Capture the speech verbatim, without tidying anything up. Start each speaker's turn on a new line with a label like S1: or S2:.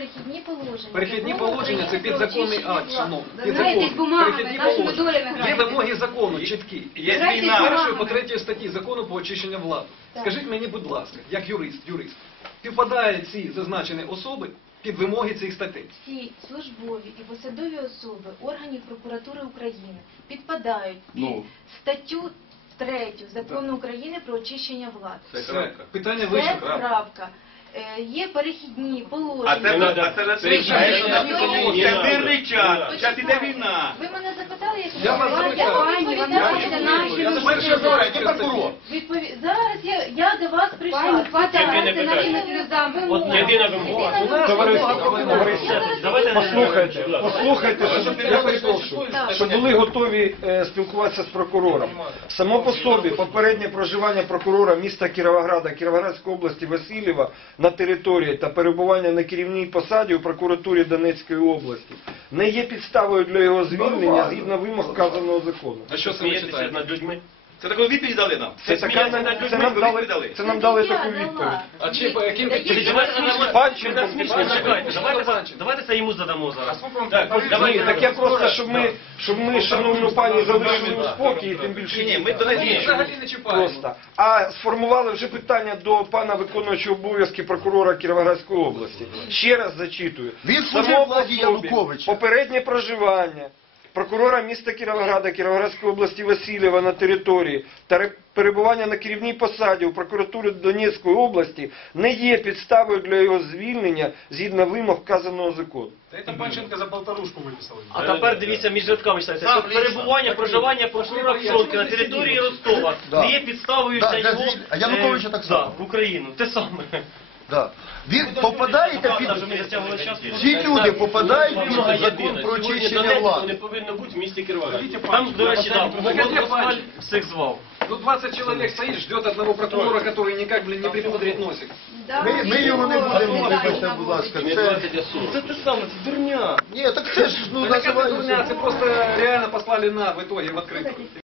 S1: перехідні положення.
S2: Перехідні
S1: Закону
S2: положення – це
S1: України про
S2: підзаконний
S1: очищення
S2: акт,
S1: влади.
S2: шановні.
S1: Грайтесь
S2: Підзаконний.
S1: бумагами,
S2: Перехідні
S1: нашими
S2: положення.
S1: долями
S2: Є
S1: грайтесь.
S2: вимоги закону чіткі.
S3: Є
S1: Грайтесь
S3: війна.
S2: З першої
S1: бумагами.
S2: по третій статті закону про очищення влади.
S1: Так.
S2: Скажіть мені, будь ласка, як юрист, юрист, співпадають ці зазначені особи під вимоги цих статей?
S1: Всі службові і посадові особи органів прокуратури України підпадають під
S4: Ну.
S1: статтю третю Закону України про очищення влади.
S3: Це
S2: Все,
S3: крапка.
S2: питання
S1: Це
S2: вище.
S1: крапка. Е, Є перехідні
S3: А
S1: положення.
S3: це на а це на цей час. Це мирний час. Зараз іде війна.
S1: Ви мене запитали, як
S2: Я вас
S1: я
S2: запитав.
S1: вам відповідаю на наші
S2: Я
S1: вимоги.
S2: перше
S3: Який прокурор?
S1: Відпові- Зараз я, я до вас прийшла.
S5: Пані,
S1: Спитати
S5: єдине
S1: на
S5: питання.
S1: вимоги.
S5: От єдина вимога.
S2: У нас
S6: Товариство,
S2: вимога
S6: товариство,
S2: прокурора.
S5: Давайте
S6: Послухайте, послухайте, щоб, я перепрошую,
S1: Так.
S6: щоб були готові е, спілкуватися з прокурором. Само по собі попереднє проживання прокурора міста Кіровограда, Кіровоградської області Васильєва на території та перебування на керівній посаді у прокуратурі Донецької області не є підставою для його звільнення згідно вимог вказаного закону.
S2: А що це ви
S5: Смієтеся
S2: читаєте?
S5: над людьми?
S3: Це таку відповідь дали нам.
S6: Це, така,
S5: сміється над
S6: це,
S5: людьми,
S6: нам дали,
S3: відповідали.
S6: це нам дали
S1: Я
S6: таку
S1: дала.
S6: відповідь.
S2: А чи по яким
S1: Та є
S2: підставам?
S5: Давайте надамо-
S6: Панченко,
S5: Ми насмішно
S6: Панченко.
S5: чекайте. Давайте,
S2: Панченко.
S5: давайте це йому задамо зараз.
S6: Ні, так я просто, щоб ми, щоб ми шановну пані залишили у спокій, тим більше
S3: Ні, ні, ми до
S2: Ми
S3: неї.
S2: взагалі не чіпаємо.
S6: просто. А сформували вже питання до пана виконуючого обов'язки прокурора Кіровоградської області. Ще раз зачитую.
S4: Він служив
S6: Само по
S4: владі
S6: собі
S4: Януковича.
S6: Попереднє проживання прокурора міста Кіровограда, Кіровоградської області Васильєва на території та ре- перебування на керівній посаді у прокуратурі Донецької області не є підставою для його звільнення згідно вимог вказаного закону.
S2: Та це Панченко за полторушку виписали.
S5: А тепер дивіться, між рядками читається. Що перебування, проживання прокурора Пшонки на території Ростова
S4: Да.
S5: не є підставою
S4: Да,
S5: для
S4: для
S5: його
S4: звільнення. А Януковича
S5: е,
S4: так само.
S5: да, в Україну. Те саме.
S4: Да. Він попадаєте під...
S5: Правда, що ми затягували час.
S4: Ці люди попадають під
S5: Вимога
S4: закон
S5: єдина.
S4: про
S5: Сьогодні
S4: очищення
S5: Донецьку
S4: влади.
S5: не повинно бути в місті Кіровограді. Там, до речі, там, Москаль всіх звав.
S2: Ну двадцать человек стоит, ждет одного прокурора, который никак, блин, не припудрит носик.
S4: Ми, ми його не будемо, вибачте, будь ласка. Це...
S5: Це те саме, це дурня.
S4: Ні, так це ж, ну,
S2: Ну, так это дурня,
S4: називається...
S2: це просто реально послали на в итоге в открытую.